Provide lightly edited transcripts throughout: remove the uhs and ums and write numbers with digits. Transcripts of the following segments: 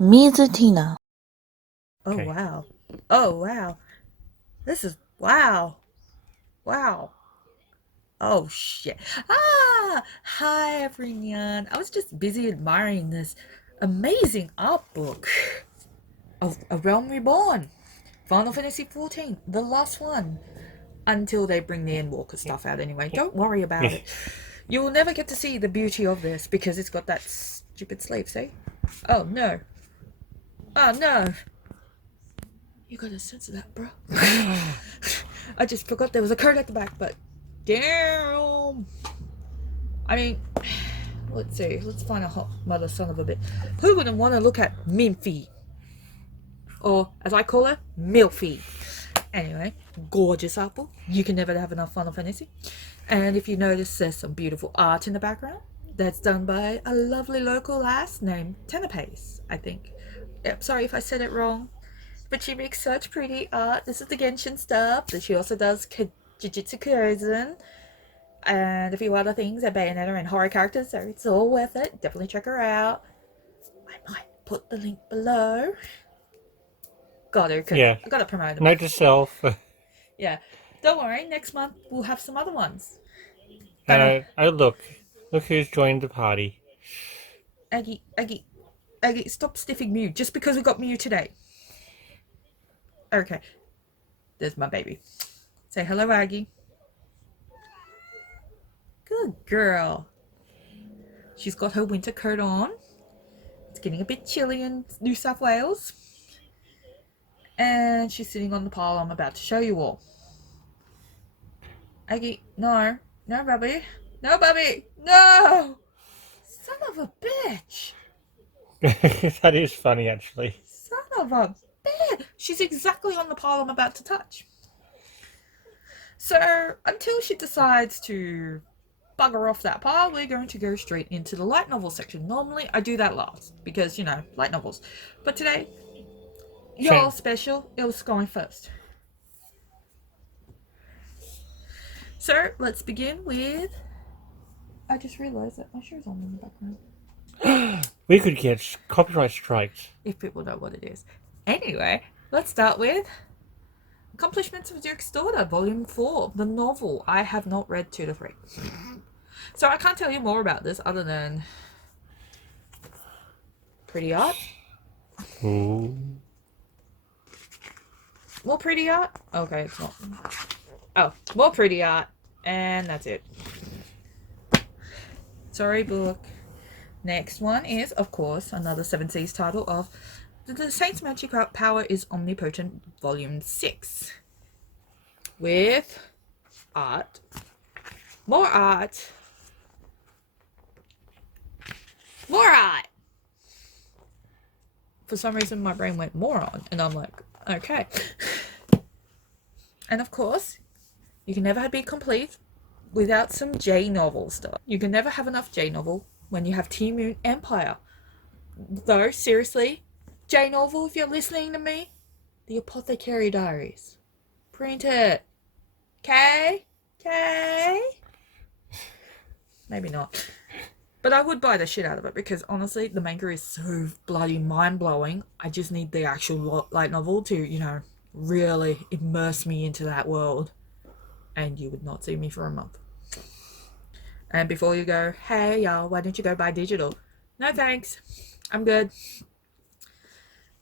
Mizutina. Oh, Okay. wow. Oh, wow. This is wow. Wow. Oh, shit. Hi, everyone. I was just busy admiring this amazing art book of A Realm Reborn. Final Fantasy 14, the last one. Until they bring the Endwalker stuff out anyway. Don't worry about it. You will never get to see the beauty of this because it's got that stupid sleeve, see? Oh, no. Oh, no. You gotta censor that, bro. I just forgot there was a code at the back, but damn. I mean, let's see. Let's find a hot mother son of a bit. Who wouldn't want to look at Minfy? Or, as I call her, Milfy. Anyway, gorgeous apple. You can never have enough Final Fantasy. And if you notice, there's some beautiful art in the background. That's done by a lovely local lass named Tenapace, I think. Yep, sorry if I said it wrong. But she makes such pretty art. This is the Genshin stuff. But she also does Jujutsu Kaisen and a few other things at Bayonetta and horror characters, so it's all worth it. Definitely check her out. I might put the link below. Got her, because Yeah. I gotta promote them. Note to self. Yeah. Don't worry, next month we'll have some other ones. Uh, Oh, look. Look who's joined the party. Aggie, stop stiffing Mew just because we got Mew today. Okay, there's my baby. Say hello, Aggie. Good girl. She's got her winter coat on. It's getting a bit chilly in New South Wales. And she's sitting on the pile I'm about to show you all. Aggie, no. No, Bubby. No, Bubby. No! Son of a bitch. That is funny, actually. Son of a bitch. She's exactly on the pile I'm about to touch. So, until she decides to bugger off that pile, we're going to go straight into the light novel section. Normally, I do that last because, light novels. But today, you're special. It was going first. So, let's begin with. I just realised that my show's on in the background. We could get copyright strikes. If people know what it is. Anyway, let's start with Accomplishments of Duke's Daughter, Volume 4, the novel. I have not read 2 to 3. So I can't tell you more about this other than pretty art. Ooh. More pretty art? Okay, it's not. Oh, more pretty art. And that's it. Sorry, book. Next one is, of course, another Seven Seas title of The Saint's Magic Power is Omnipotent, Volume 6. With art. More art. More art! For some reason, my brain went moron, and I'm like, okay. And of course, you can never be complete without some J novel stuff. You can never have enough J novel when you have Team Moon Empire. Though, seriously, J novel, if you're listening to me, the Apothecary Diaries. Print it. Okay? Okay? Maybe not. But I would buy the shit out of it because honestly, the manga is so bloody mind blowing. I just need the actual light novel to, really immerse me into that world. And you would not see me for a month. And before you go, hey y'all, why don't you go buy digital? No thanks. I'm good.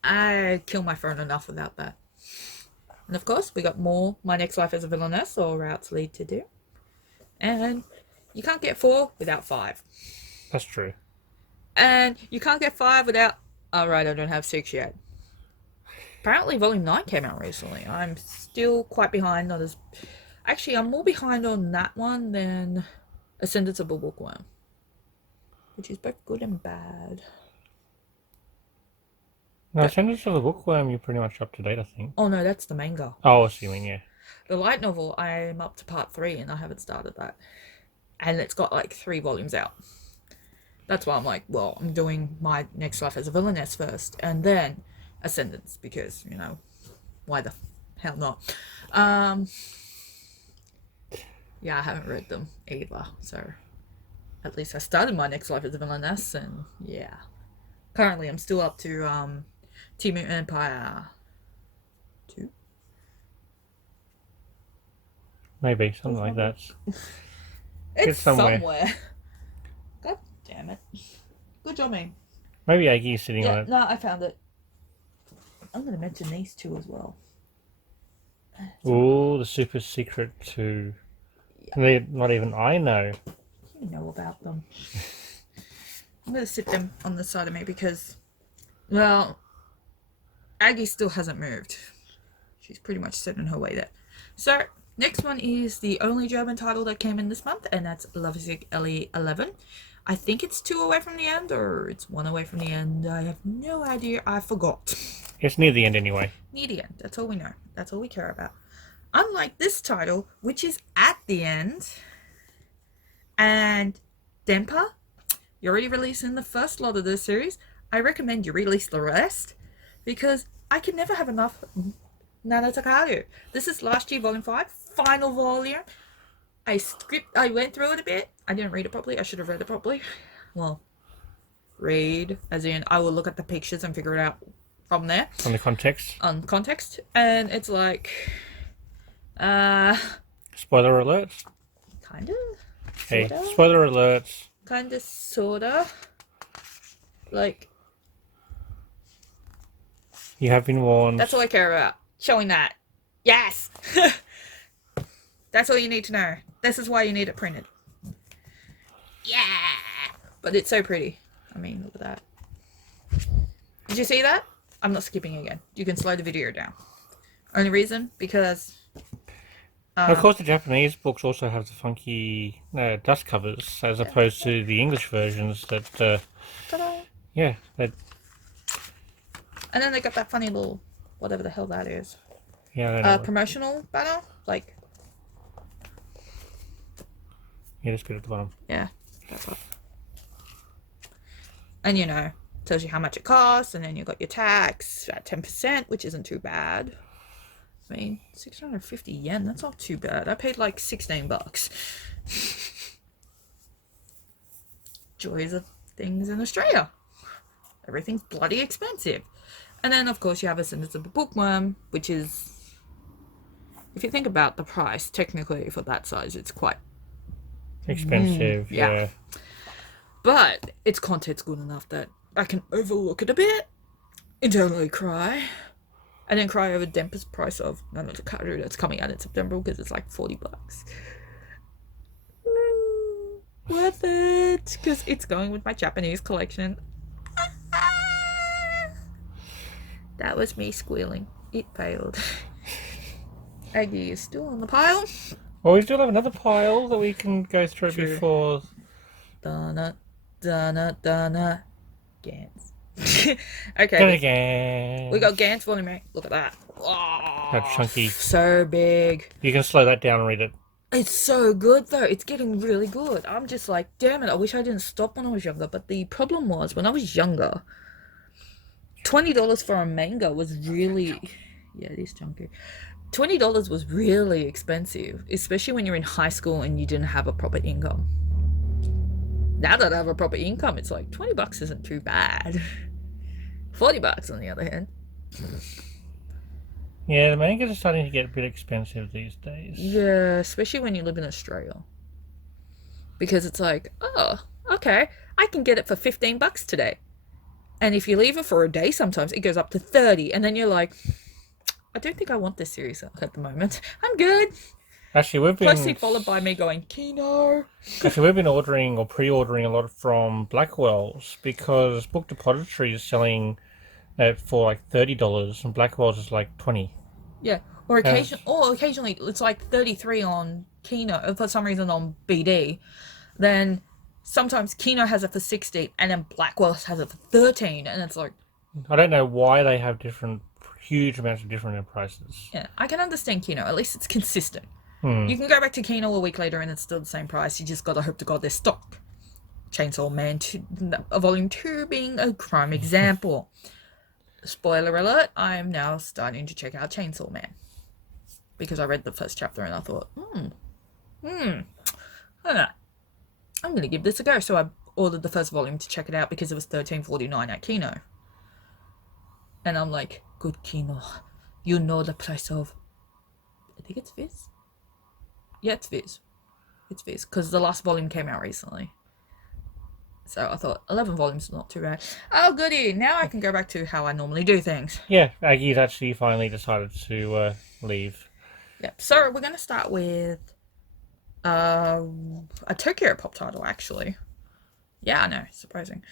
I kill my phone enough without that. And of course, we got more My Next Life as a Villainess or Routes Lead to do. And you can't get 4 without 5. That's true. And you can't get 5 without. Oh, right, I don't have 6 yet. Apparently, Volume 9 came out recently. I'm still quite behind on this. Actually, I'm more behind on that one than Ascendance of a Bookworm, which is both good and bad. No, Sentence of a Bookworm, you're pretty much up to date, I think. Oh no, that's the manga. Oh, assuming, yeah. The light novel, I'm up to part 3 and I haven't started that. And it's got like 3 volumes out. That's why I'm like, well, I'm doing My Next Life as a Villainess first and then Ascendance because, why the hell not? Yeah, I haven't read them either, so at least I started My Next Life as a Villainess and yeah. Currently, I'm still up to Timu Empire 2. Maybe something like that. It's somewhere. somewhere. God damn it. Good job, me. Maybe Aggie's sitting on Yeah, it. no, I found it. I'm going to mention these two as well. Ooh, the super secret two. Yeah. Not even I know. You know about them. I'm going to sit them on the side of me because, well, Aggie still hasn't moved. She's pretty much set in her way there. So, next one is the only German title that came in this month, and that's Lovesick Ellie 11. I think it's 2 away from the end, or it's 1 away from the end. I have no idea. I forgot. It's near the end anyway. Near the end. That's all we know. That's all we care about. Unlike this title, which is at the end, and Denpa, you're already releasing the first lot of this series. I recommend you release the rest, because I can never have enough Nanatakaru. This is last year, volume 5, final volume. I went through it a bit. I didn't read it properly. I should have read it properly. Well, read, as in I will look at the pictures and figure it out from there. From the context. On context. And it's like, spoiler alert. Kind of. Hey, Sorta. spoiler alert. Kind of, sorta. Like, You have been warned. that's all I care about. Showing that. Yes! That's all you need to know. This is why you need it printed. Yeah! But it's so pretty. I mean, look at that. Did you see that? I'm not skipping again. You can slow the video down. Only reason? Because... of course, the Japanese books also have the funky dust covers, as opposed to the English versions that... ta-da! yeah, that... And then they got that funny little... whatever the hell that is. Yeah, I don't know. Promotional banner? Like... Yeah, this bit at the bottom. Yeah, that's what. And you know, tells you how much it costs, and then you got your tax at 10%, which isn't too bad. I mean, 650 yen, that's not too bad. I paid like 16 bucks. Joys of things in Australia. Everything's bloody expensive. And then, of course, you have Ascendance of the Bookworm, which is, if you think about the price, technically for that size, it's quite expensive, yeah. But its content's good enough that I can overlook it a bit, internally cry, and then cry over Denpa's price of Nanatakaru that's coming out in September because it's like 40 bucks. Worth it, because it's going with my Japanese collection. That was me squealing. It failed. Aggie is still on the pile. Well, we still have another pile that we can go through True. before... Donna. Gantz. Then Okay. again. We got Gantz volume 8. Look at that. Oh, That's chunky. so big. You can slow that down and read it. It's so good though. It's getting really good. I'm just like, damn it, I wish I didn't stop when I was younger. But the problem was, when I was younger, $20 for a manga was really... Yeah, it is chunky. $20 was really expensive, especially when you're in high school and you didn't have a proper income. Now that I have a proper income, it's like 20 bucks isn't too bad. 40 bucks on the other hand. Yeah, the mangas are starting to get a bit expensive these days. Yeah, especially when you live in Australia. Because it's like, oh, okay, I can get it for 15 bucks today. And if you leave it for a day, sometimes it goes up to 30. And then you're like, I don't think I want this series at the moment. I'm good. Actually, we've been... Closely followed by me going, Kino. Actually, we've been ordering or pre-ordering a lot from Blackwell's because Book Depository is selling it for like $30 and Blackwell's is like $20. Yeah, or occasionally it's like 33 on Kino for some reason on BD. Then sometimes Kino has it for 16 and then Blackwell's has it for 13, and it's like, I don't know why they have huge amounts of different in prices. yeah, I can understand Kino. At least it's consistent. You can go back to Kino a week later and it's still the same price. You just gotta hope to God there's stock. Chainsaw Man Volume 2 being a prime example. Spoiler alert, I am now starting to check out Chainsaw Man. Because I read the first chapter and I thought, I don't know. I'm going to give this a go. So I ordered the first volume to check it out because it was $13.49 at Kino. And I'm like, good Kino, you know the price of, I think it's Viz? Yeah, it's Viz. It's Viz, because the last volume came out recently. So I thought 11 volumes is not too bad. Oh, goody. Now I can go back to how I normally do things. Yeah, Aggie's actually finally decided to leave. Yep. So we're going to start with a Tokyo Pop title, actually. Yeah, I know. Surprising.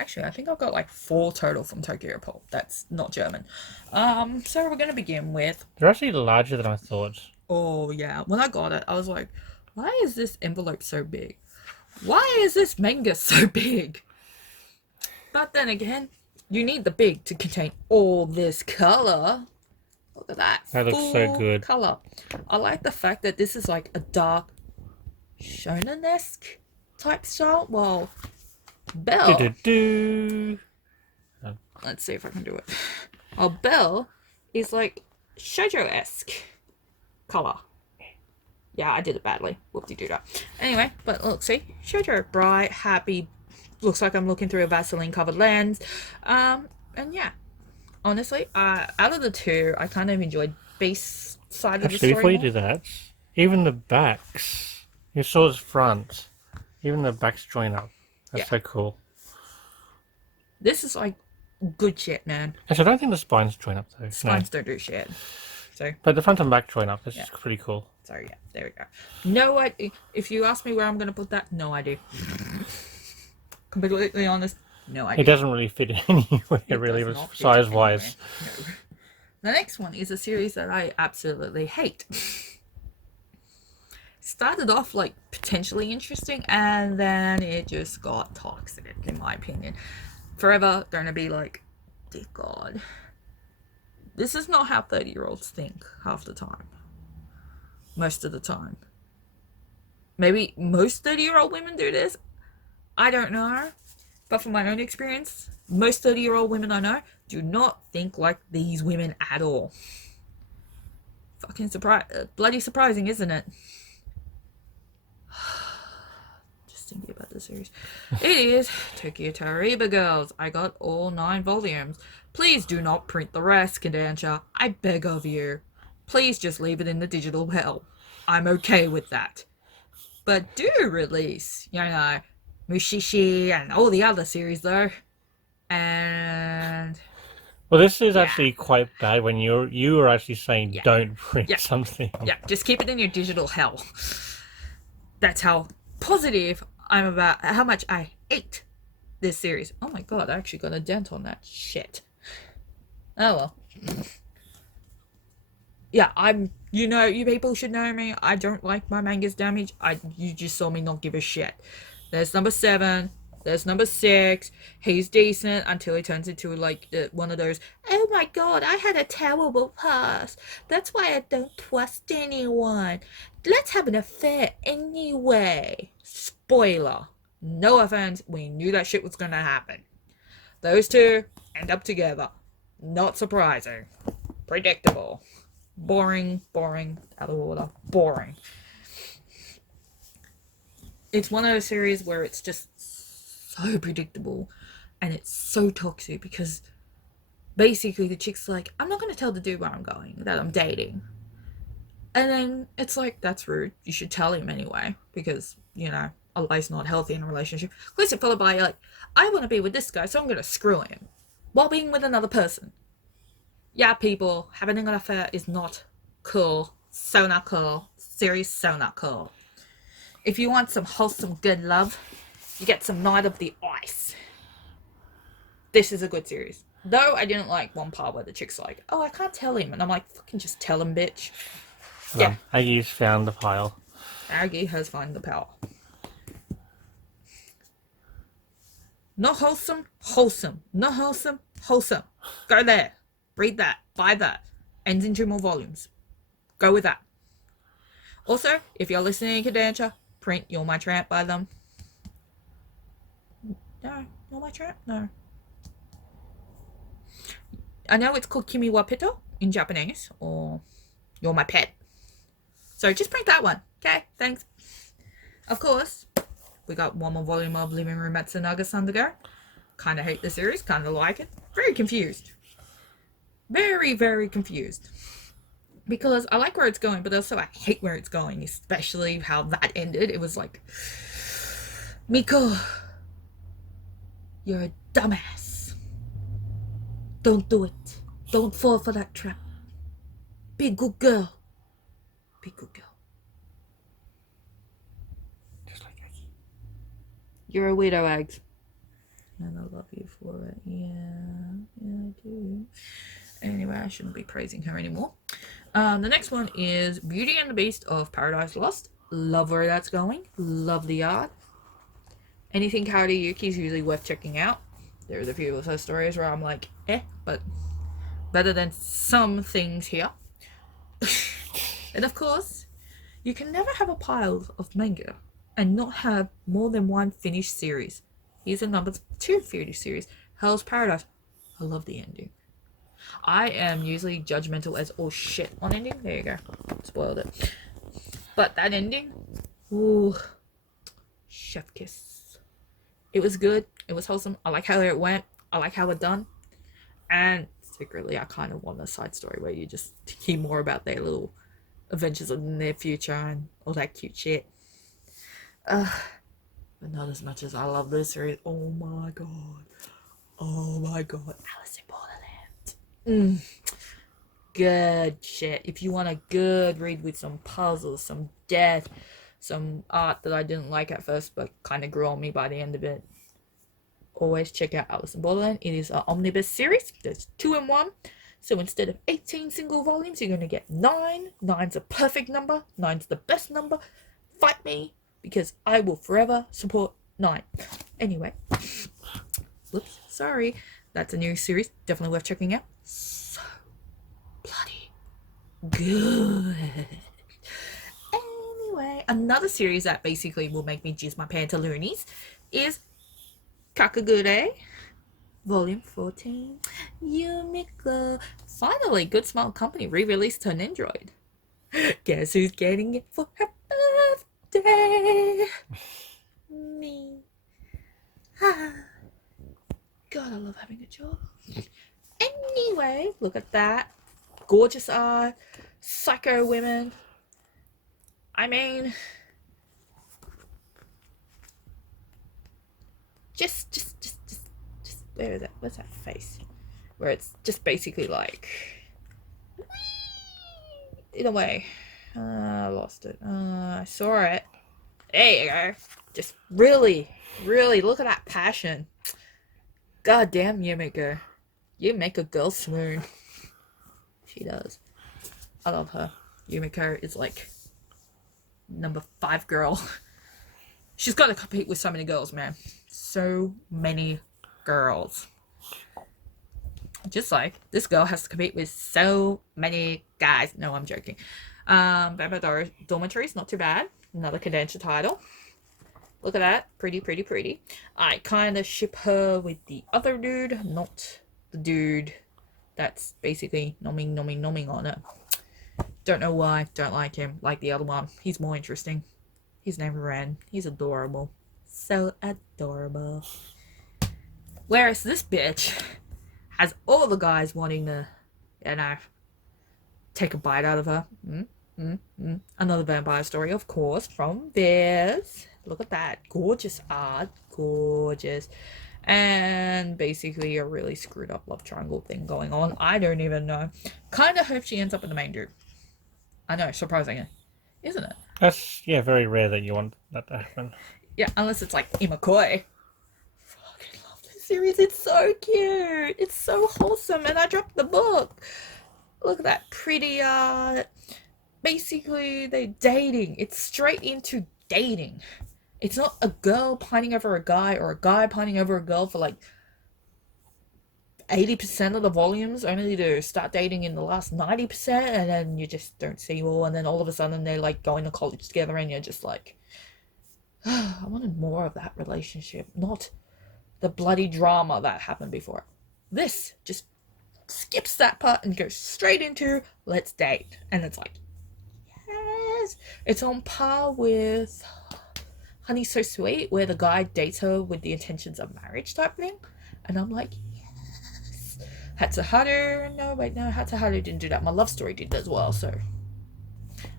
Actually, I think I've got like 4 total from Tokyo Pop. That's not German. So we're going to begin with... They're actually larger than I thought. Oh, yeah. When I got it, I was like, why is this envelope so big? Why is this manga so big? But then again, you need the big to contain all this color. Look at that. That looks so good. Color. I like the fact that this is like a dark shonen-esque type style. Well, Belle. Let's see if I can do it. Well, Belle is like shoujo-esque color. Yeah, I did it badly. Whoop-de-doo-dah. Anyway, but look, see? Shoujo. Bright, happy. Looks like I'm looking through a Vaseline-covered lens. And yeah. Honestly, out of the 2, I kind of enjoyed base side of the story. Actually, before you do that, even the backs, you saw his front, even the backs join up. That's so cool. This is like good shit, man. Actually, I don't think the spines join up though. Spines don't do shit. So, but the front and back join up. That's just pretty cool. So yeah, there we go. No idea. If you ask me where I'm gonna put that, no idea. Completely honest, no idea. It doesn't really fit anywhere, really, size-wise. No. The next one is a series that I absolutely hate. Started off like potentially interesting, and then it just got toxic, in my opinion. Forever gonna be like, dear God, this is not how 30-year-olds think half the time. Most of the time. Maybe most 30-year-old women do this. I don't know. But from my own experience, most 30-year-old women I know do not think like these women at all. Fucking bloody surprising, isn't it? Just thinking about the series. It is Tokyo Tariba Girls. I got all 9 volumes. Please do not print the rest, Kodansha. I beg of you. Please just leave it in the digital hell. I'm okay with that. But do release, Mushishi and all the other series though. And well, this is actually quite bad when you were actually saying don't print something. Yeah, just keep it in your digital hell. That's how positive I'm about how much I hate this series. Oh my God, I actually got a dent on that shit. Oh well. Yeah, you people should know me. I don't like my mangas damaged. You just saw me not give a shit. There's number 7. There's number 6. He's decent until he turns into like one of those, oh my God, I had a terrible past. That's why I don't trust anyone. Let's have an affair anyway. Spoiler. No offense. We knew that shit was going to happen. Those 2 end up together. Not surprising. Predictable. Boring, out of order, boring. It's one of those series where it's just so predictable and it's so toxic because basically the chick's like, I'm not going to tell the dude where I'm going, that I'm dating. And then it's like, that's rude. You should tell him anyway because, a lie's not healthy in a relationship. Closely followed by like, I want to be with this guy, so I'm going to screw him while being with another person. Yeah, people, having an affair is not cool. So not cool. Series, so not cool. If you want some wholesome good love, you get some Night of the Ice. This is a good series. Though I didn't like one part where the chick's like, oh, I can't tell him. And I'm like, fucking just tell him, bitch. Yeah. Aggie's found the pile. Aggie has found the power. Not wholesome, wholesome. Not wholesome, wholesome. Go there. Read that. Buy that. Ends in 2 more volumes. Go with that. Also, if you're listening to Kodansha, print You're My Tramp by them. No. You're My Tramp? No. I know it's called Kimi wa Pito in Japanese, or You're My Pet. So just print that one. Okay, thanks. Of course, We got one more volume of Living Room Matsunaga-san to go. Kind of hate the series, kind of like it. Very confused. Very, very confused. Because I like where it's going, but also I hate where it's going, especially how that ended. It was like, Miko, you're a dumbass. Don't do it. Don't fall for that trap. Be a good girl. Be a good girl. Just like Aki. You're a weirdo, Eggs. And I love you for it. Yeah, I do. Anyway, I shouldn't be praising her anymore. The next one is Beauty and the Beast of Paradise Lost. Love where that's going. Love the art. Anything Kaori Yuki is usually worth checking out. There's a few of her stories where I'm like, but better than some things here. And of course, you can never have a pile of manga and not have more than one finished series. Here's a number 2 finished series, Hell's Paradise. I love the ending. I am usually judgmental as all shit on ending. There you go. Spoiled it. But that ending, ooh, chef kiss. It was good. It was wholesome. I like how it went. I like how it done. And secretly, I kind of want a side story where you just hear more about their little adventures in their future and all that cute shit. But not as much as I love this series. Oh my god. Oh my god. Alice in Borderland. Good shit. If you want a good read with some puzzles, some death, some art that I didn't like at first but kind of grew on me by the end of it, always check out Alice in Borderland. It is an omnibus series. There's 2 in 1. So instead of 18 single volumes, you're going to get 9. 9's a perfect number. 9's the best number. Fight me, because I will forever support 9. Anyway. Whoops. Sorry. That's a new series. Definitely worth checking out. So bloody good. Anyway, another series that basically will make me jizz my pantaloonies is Kakagure Volume 14. Yumiko. Finally, Good Smile Company re-released her Nendroid. Guess who's getting it for her birthday? Me. God, I love having a job. Anyway, look at that. Gorgeous art. Psycho women. I mean, just where is that? What's that face? Where it's just basically like, in a way, I lost it. I saw it. There you go. Just really look at that passion. God damn, Yumiko. You make a girl swoon. She does. I love her. Yumiko is like number 5 girl. She's got to compete with so many girls, man. So many girls. Just like this girl has to compete with so many guys. No, I'm joking. Bamba Dormitories, not too bad. Another Kodansha title. Look at that. Pretty. I kind of ship her with the other dude, not the dude that's basically nomming on it. Don't know why. Don't like him. Like the other one. He's more interesting. His name Ren. He's adorable. So adorable. Whereas this bitch has all the guys wanting to, take a bite out of her. Another vampire story, of course, from Bears. Look at that. Gorgeous art. Gorgeous. And basically a really screwed up love triangle thing going on. I don't even know. Kind of hope she ends up in the main dude. I know, surprising, isn't it? That's, very rare that you want that to happen. Yeah, unless it's like Imakoi. Fucking love this series. It's so cute. It's so wholesome. And I dropped the book. Look at that pretty art. Basically, they're dating. It's straight into dating. It's not a girl pining over a guy or a guy pining over a girl for like 80% of the volumes, only to start dating in the last 90%, and then you just don't see all, and then all of a sudden they're like going to college together, and you're just like, I wanted more of that relationship, not the bloody drama that happened before. This just skips that part and goes straight into let's date, and it's like, yes, it's on par with Honey's So Sweet, where the guy dates her with the intentions of marriage type thing. And I'm like, yes. Hatsuharu, no, wait, no, Hatsuharu didn't do that. My Love Story did as well, so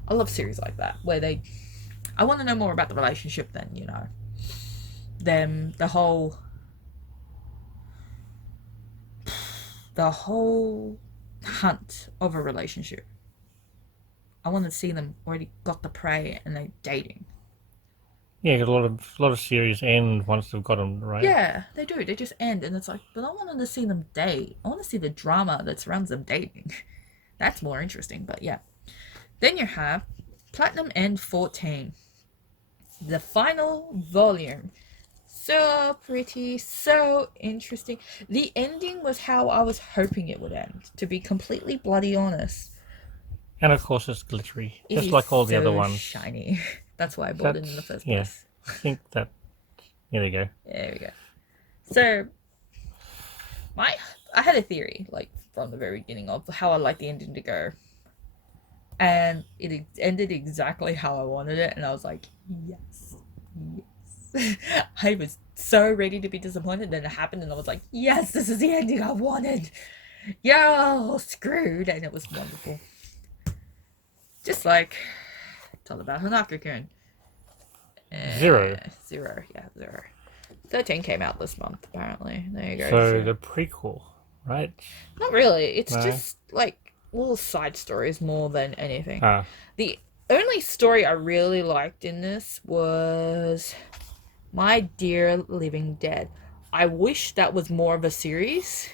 I love series like that, where I want to know more about the relationship than, them, the whole hunt of a relationship. I want to see them already got the prey and they're dating. Yeah, 'cause a lot of series end once they've got them, right? Yeah, they do. They just end, and it's like, but I wanted to see them date. I want to see the drama that surrounds them dating. That's more interesting. But yeah, then you have Platinum End 14, the final volume. So pretty, so interesting. The ending was how I was hoping it would end. To be completely bloody honest, And of course, it's glittery, it just is like all the other so ones. shiny. That's why I bought it in the That's first yeah. place. I think that. There we go. There we go. So I had a theory, like from the very beginning, of how I like the ending to go, and it ended exactly how I wanted it, and I was like, yes, yes. I was so ready to be disappointed, then it happened, and I was like, yes, this is the ending I wanted. Yo, screwed, and it was wonderful. Just like Taliban Hanaka-kun. Zero. Zero, yeah, zero. 13 came out this month, apparently. There you go. So the prequel, right? Not really. It's No? just like little side stories more than anything. Ah, The only story I really liked in this was My Dear Living Dead. I wish that was more of a series.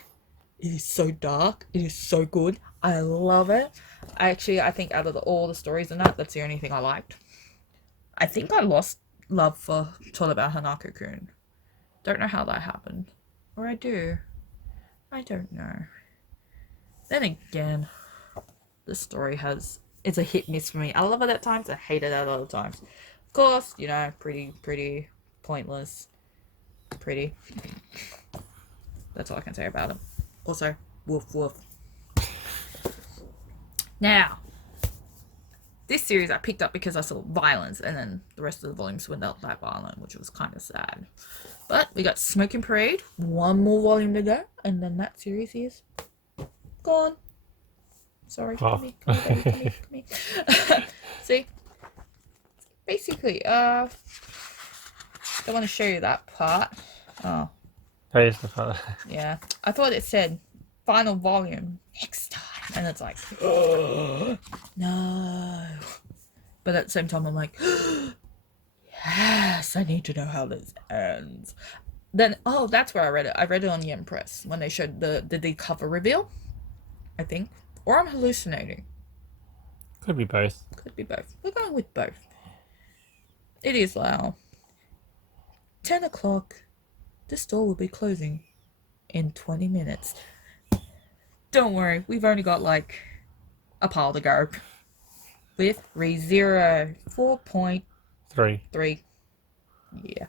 It is so dark. It is so good. I love it. I think out of all the stories in that's the only thing I liked. I think I lost love for Taliban Hanako-kun. Don't know how that happened. Or I do. I don't know. Then again, the story it's a hit miss for me. I love it at times, I hate it at other times. Of course, pretty pointless. Pretty. That's all I can say about it. Also, woof woof. Now, this series I picked up because I saw violence, and then the rest of the volumes were not that violent, which was kind of sad. But we got Smoking Parade, one more volume to go, and then that series is gone. Sorry, come here, baby, come here. See, basically, I want to show you that part. Oh, that is the part. yeah. I thought it said final volume next time, and it's like, oh, no. But at the same time, I'm like, yes, I need to know how this ends. Then, that's where I read it. I read it on Yen Press when they showed the cover reveal, I think. Or I'm hallucinating. Could be both. Could be both. We're going with both. It is now 10 o'clock. This door will be closing in 20 minutes. Don't worry, we've only got like a pile to go. With ReZero 4.3. Yeah.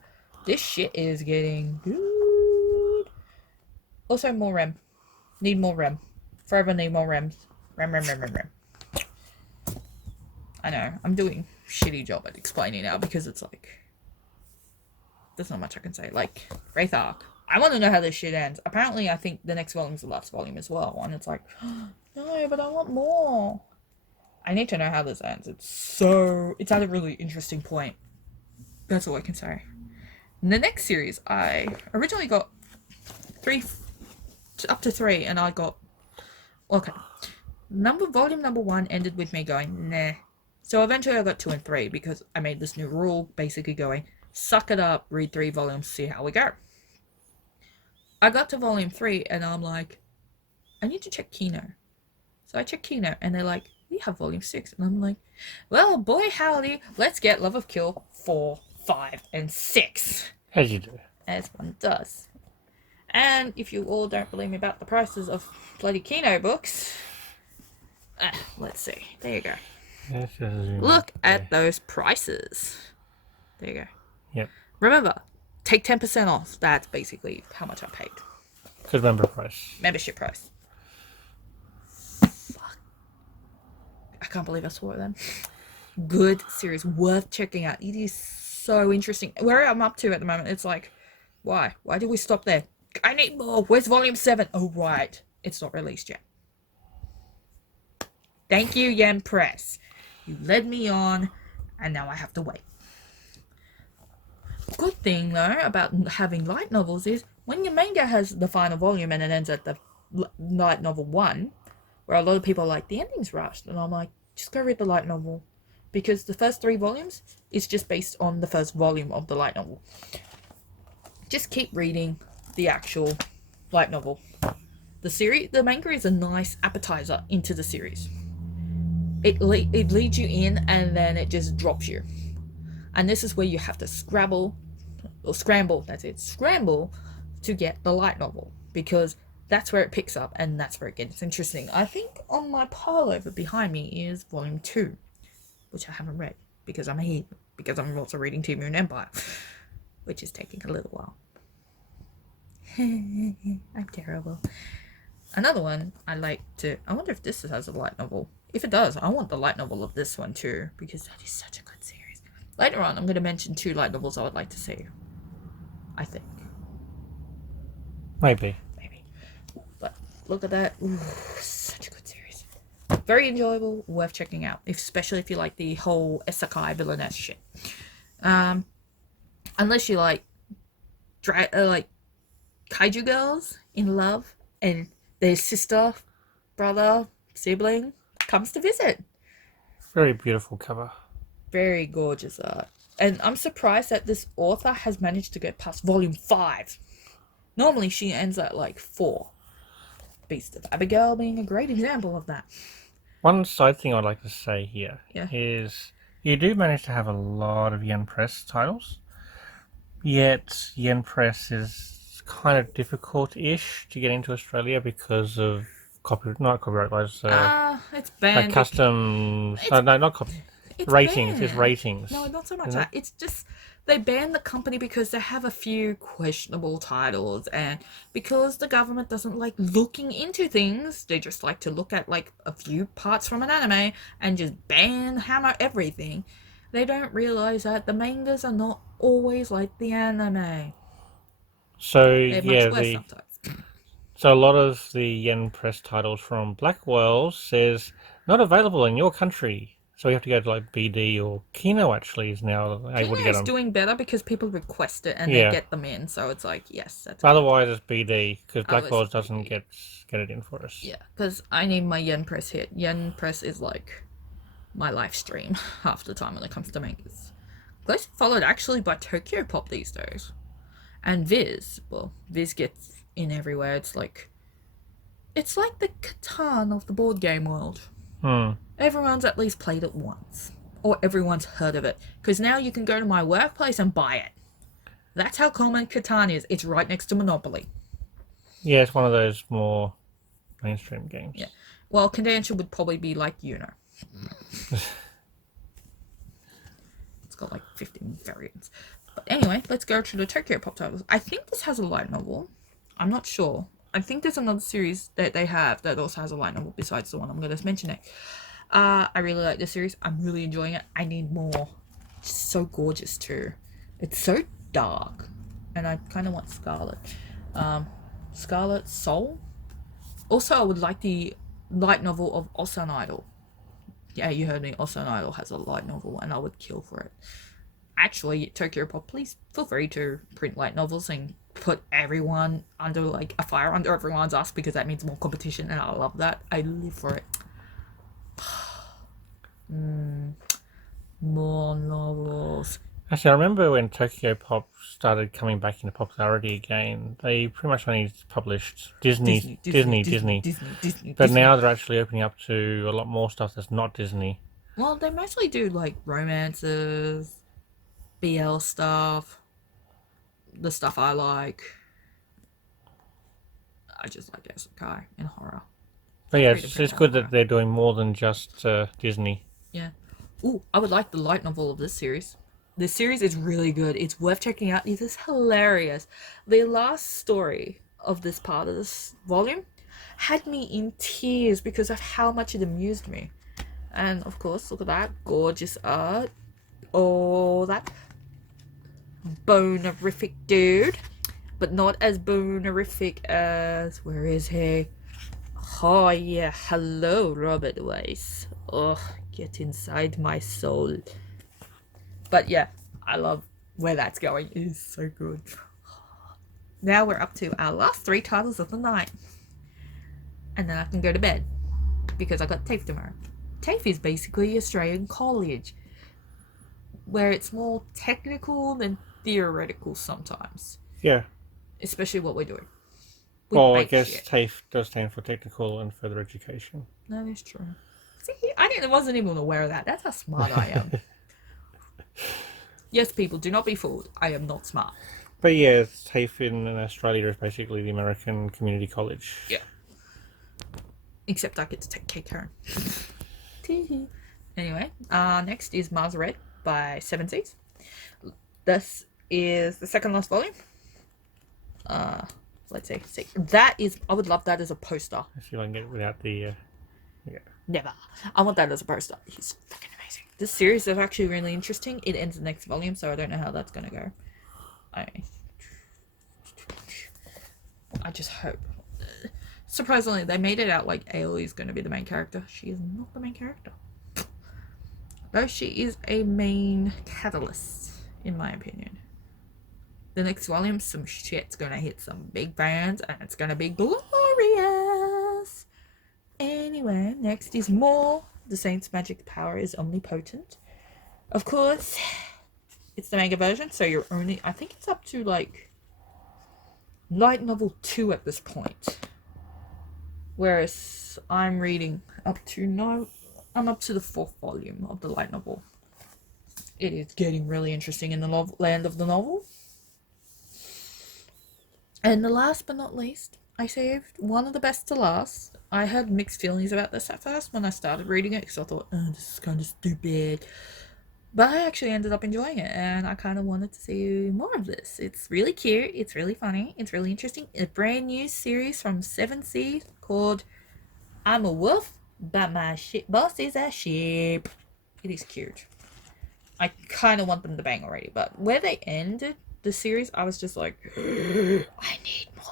This shit is getting good. Also, more REM. Need more REM. Forever need more REMs. REM. I know, I'm doing a shitty job at explaining now because it's like, there's not much I can say. Like, Wraith Arc. I want to know how this shit ends. Apparently, I think the next volume is the last volume as well. And it's like, no, but I want more. I need to know how this ends. It's at a really interesting point. That's all I can say. In the next series, I originally got up to 3, and I got, okay. Volume number 1 ended with me going, nah. So eventually I got 2 and 3 because I made this new rule, basically going, suck it up, read 3 volumes, see how we go. I got to volume 3 and I'm like, I need to check Kino. So I check Kino and they're like, we have volume 6. And I'm like, well, boy howdy, let's get Love of Kill 4, 5, and 6. As you do. As one does. And if you all don't believe me about the prices of bloody Kino books, let's see. There you go. Look at those prices. There you go. Yep. Remember, take 10% off. That's basically how much I paid. Good member price. Membership price. Fuck. I can't believe I saw it then. Good series. Worth checking out. It is so interesting. Where I'm up to at the moment, it's like, why? Why did we stop there? I need more. Where's volume 7? Oh, right. It's not released yet. Thank you, Yen Press. You led me on, and now I have to wait. Good thing, though, about having light novels is when your manga has the final volume and it ends at the light novel 1, where a lot of people are like, the ending's rushed. And I'm like, just go read the light novel. Because the first 3 volumes is just based on the first volume of the light novel. Just keep reading the actual light novel. The manga is a nice appetizer into the series. It leads you in and then it just drops you. And this is where you have to scramble to get the light novel, because that's where it picks up and that's where it gets interesting. I think on my pile over behind me is volume 2, which I haven't read because I'm also reading Team Moon Empire, which is taking a little while. I'm terrible. Another one I wonder if this has a light novel. If it does, I want the light novel of this one too, because that is such a good series. Later on, I'm going to mention 2 light novels I would like to see. I think. Maybe. But look at that. Ooh, such a good series. Very enjoyable, worth checking out, especially if you like the whole isekai villainess shit. Unless you like kaiju girls in love and their sister, brother, sibling comes to visit. Very beautiful cover. Very gorgeous art. And I'm surprised that this author has managed to get past volume 5. Normally she ends at like 4. Beast of Abigail being a great example of that. One side thing I'd like to say here is you do manage to have a lot of Yen Press titles, yet Yen Press is kind of difficult-ish to get into Australia because of not copyright laws. It's banned. Like customs. No, not copyright. Ratings. Banned. It's ratings. No, not so much that. It's just they banned the company because they have a few questionable titles, and because the government doesn't like looking into things, they just like to look at like a few parts from an anime and just hammer everything. They don't realize that the mangas are not always like the anime. So They're much worse sometimes. So a lot of the Yen Press titles from Blackwell says not available in your country. So we have to go to like BD or Kino actually is now able to get them. Kino's doing better because people request it and they get them in. So it's like, yes. That's otherwise it's BD because Blackwell doesn't get it in for us. Yeah, because I need my Yen Press hit. Yen Press is like my live stream half the time when it comes to mangas. Closely followed actually by Tokyo Pop these days. And Viz. Well, Viz gets in everywhere. It's like the Catan of the board game world. Everyone's at least played it once, or everyone's heard of it, because now you can go to my workplace and buy it. That's how common Catan is. It's right next to Monopoly. Yeah, it's one of those more mainstream games. Yeah. Well, Condenser would probably be like Uno. It's got like 15 variants. But anyway, let's go to the Tokyo Pop titles. I think this has a light novel. I'm not sure. I think there's another series that they have that also has a light novel besides the one I'm going to mention next. I really like this series. I'm really enjoying it. I need more. It's so gorgeous too. It's so dark. And I kind of want Scarlet. Scarlet Soul. Also, I would like the light novel of Osan Idol. Yeah, you heard me. Osan Idol has a light novel and I would kill for it. Actually, Tokyo Pop, please feel free to print light novels and put everyone under like a fire under everyone's ass, because that means more competition and I love that. I live for it. More novels. Actually, I remember when Tokyo Pop started coming back into popularity again, they pretty much only published Disney. But now they're actually opening up to a lot more stuff that's not Disney. Well, they mostly do like romances, BL stuff, the stuff I like. I just like isekai and horror. But yeah, it's good that they're doing more than just Disney. Yeah. Ooh, I would like the light novel of this series. This series is really good. It's worth checking out. It is hilarious. The last story of this part of this volume had me in tears because of how much it amused me. And of course, look at that. Gorgeous art. All that. bonerific dude, but not as bonerific as, where is he? Oh yeah, hello Robert Weiss. Oh, get inside my soul. But yeah, I love where that's going. It is so good. Now we're up to our last 3 titles of the night. And then I can go to bed. Because I got TAFE tomorrow. TAFE is basically Australian college. Where it's more technical than theoretical sometimes. Yeah. Especially what we're doing. Well, I guess TAFE does stand for Technical and Further Education. That is true. See, I wasn't even aware of that. That's how smart I am. Yes, people, do not be fooled. I am not smart. But yeah, TAFE in Australia is basically the American Community College. Yeah. Except I get to take cake home. Anyway, next is Mars Red by Seven Seas. This is the second last volume. Let's see. That is, I would love that as a poster. If you can get it without the, yeah. Never. I want that as a poster. He's fucking amazing. This series is actually really interesting. It ends the next volume, so I don't know how that's gonna go. I just hope. Surprisingly, they made it out like Ailey is going to be the main character. She is not the main character. Though she is a main catalyst, in my opinion. The next volume, some shit's going to hit some big fans, and it's going to be glorious. Anyway, next is more. The Saint's magic power is omnipotent. Of course, it's the manga version, so you're only... I think it's up to, like, light novel 2 at this point. Whereas I'm reading up to I'm up to the 4th volume of the light novel. It is getting really interesting in the land of the novel. And the last but not least, I saved one of the best to last. I had mixed feelings about this at first when I started reading it because I thought, oh, this is kind of stupid. But I actually ended up enjoying it, and I kind of wanted to see more of this. It's really cute, it's really funny, it's really interesting. A brand new series from Seven Seas called I'm a Wolf, but my boss is a sheep. It is cute. I kind of want them to bang already, but where they ended the series, I was just like, I need more.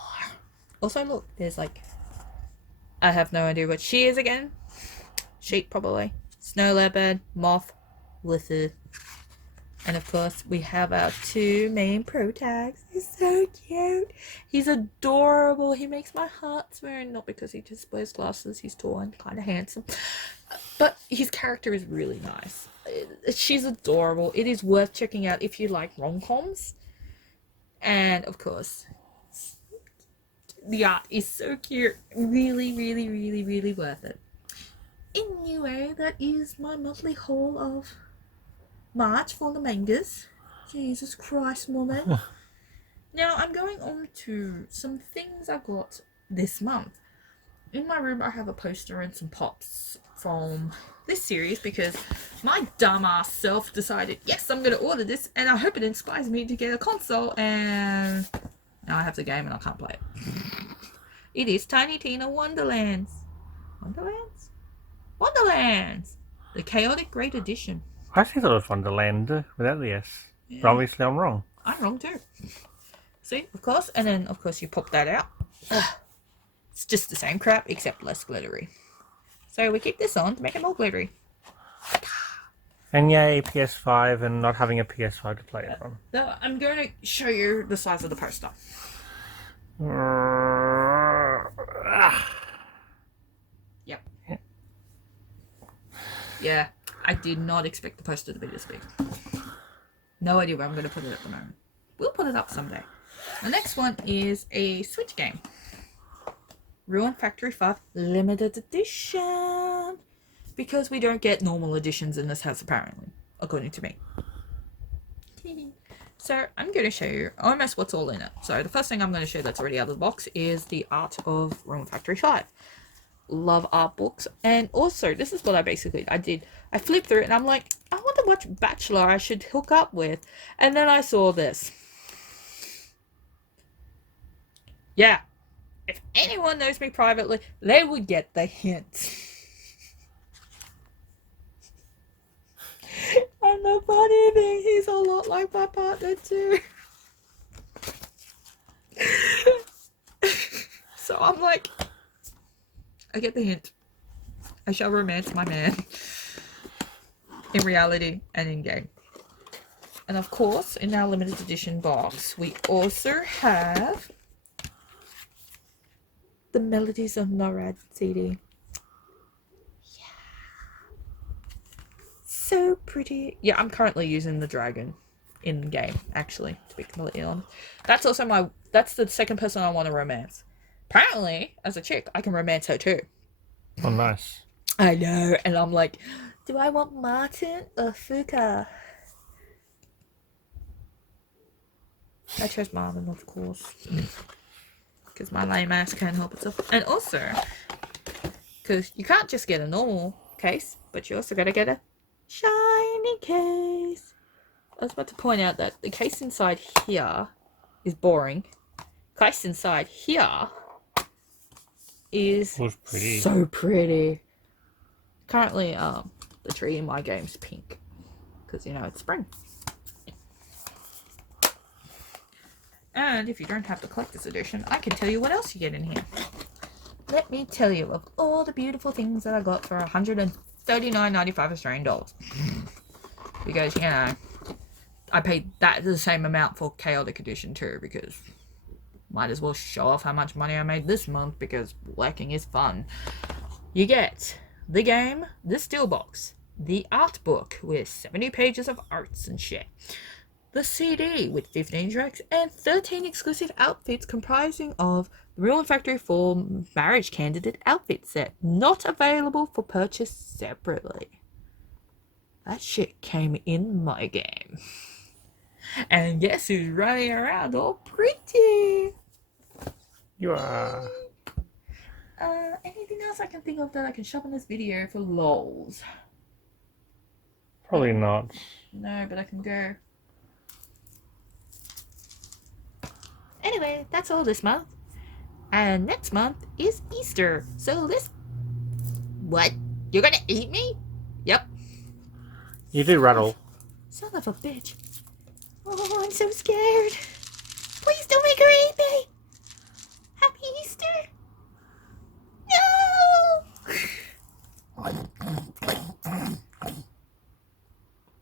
Also, look, there's like, I have no idea what she is again. Sheep, probably. Snow leopard, moth, lizard. And of course, we have our 2 main pro tags. He's so cute. He's adorable. He makes my heart swim. Not because he just wears glasses. He's tall and kind of handsome. But his character is really nice. She's adorable. It is worth checking out if you like rom-coms. And of course, the art is so cute. Really, really, really, really worth it. Anyway, that is my monthly haul of March for the mangas. Jesus Christ, woman. Now I'm going on to some things I got this month. In my room I have a poster and some pops from this series because my dumbass self decided, yes, I'm going to order this and I hope it inspires me to get a console, and now I have the game and I can't play it. It is Tiny Tina Wonderlands. Wonderlands! The Chaotic Great Edition. I actually thought it was Wonderland without the S. Yeah. But obviously I'm wrong. I'm wrong too. See, of course, and then of course you pop that out. It's just the same crap except less glittery. So we keep this on to make it more glittery. And yay, PS5 and not having a PS5 to play it on. So I'm going to show you the size of the poster. Yep. Yeah, I did not expect the poster to be this big. No idea where I'm going to put it at the moment. We'll put it up someday. The next one is a Switch game. Ruin Factory 5 Limited Edition. Because we don't get normal editions in this house, apparently. According to me. So, I'm going to show you almost what's all in it. So, the first thing I'm going to show that's already out of the box is the art of Ruin Factory 5. Love art books. And also, this is what I did. I flipped through it and I'm like, I wonder what bachelor I should hook up with. And then I saw this. Yeah. If anyone knows me privately, they would get the hint. I'm And the funny thing, he's a lot like my partner too. So I'm like, I get the hint. I shall romance my man. In reality and in game. And of course, in our limited edition box, we also have the Melodies of Norad CD. So pretty. Yeah, I'm currently using the dragon in game, actually, to be completely honest. That's also that's the second person I want to romance. Apparently, as a chick, I can romance her too. Oh, nice. I know, and I'm like, do I want Martin or Fuka? I chose Martin, of course. Because my lame ass can't help itself. And also, because you can't just get a normal case, but you also gotta get a shiny case. I was about to point out that the case inside here is boring. Case inside here is pretty. So pretty. Currently, the tree in my game's pink. Because, you know, it's spring. And if you don't have the collector's edition, I can tell you what else you get in here. Let me tell you of all the beautiful things that I got for $139.95 Australian dollars. Because, you know, I paid that the same amount for Chaotic Edition too, because might as well show off how much money I made this month, because whacking is fun. You get the game, the steelbox, the art book with 70 pages of arts and shit, the CD with 15 tracks and 13 exclusive outfits comprising of the Real Factory 4 Marriage Candidate outfit set, not available for purchase separately. That shit came in my game. And guess who's running around all pretty? You are. Anything else I can think of that I can shove in this video for lols? Probably not. No, but I can go. Anyway, that's all this month. And next month is Easter. So this... What? You're gonna eat me? Yep. You do rattle. Son of a bitch. Oh, I'm so scared. Please don't make her eat me. Happy Easter. No!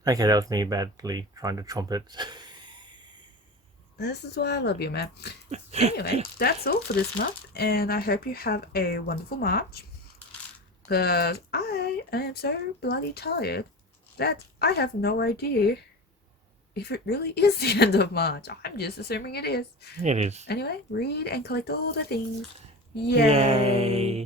Okay, that was me badly trying to trumpet. This is why I love you, man. Anyway, that's all for this month, and I hope you have a wonderful March. Because I am so bloody tired that I have no idea if it really is the end of March. I'm just assuming it is. It is. Anyway, read and collect all the things. Yay.